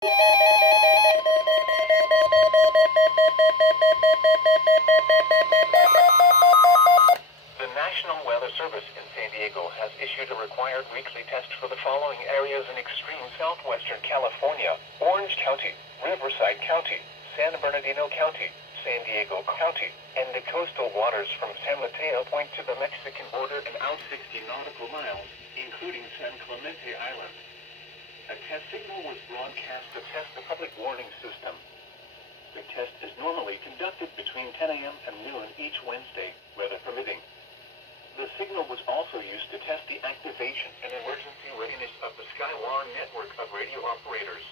The National Weather Service in San Diego has issued a required weekly test for the following areas in extreme southwestern California: Orange County, Riverside County, San Bernardino County, San Diego County, and the coastal waters from San Mateo Point to the Mexican border and out 60 nautical miles, including San Clemente Island. A test signal was broadcast to test the public warning system. The test is normally conducted between 10 a.m. and noon each Wednesday, weather permitting. The signal was also used to test the activation and emergency readiness of the Skywar network of radio operators.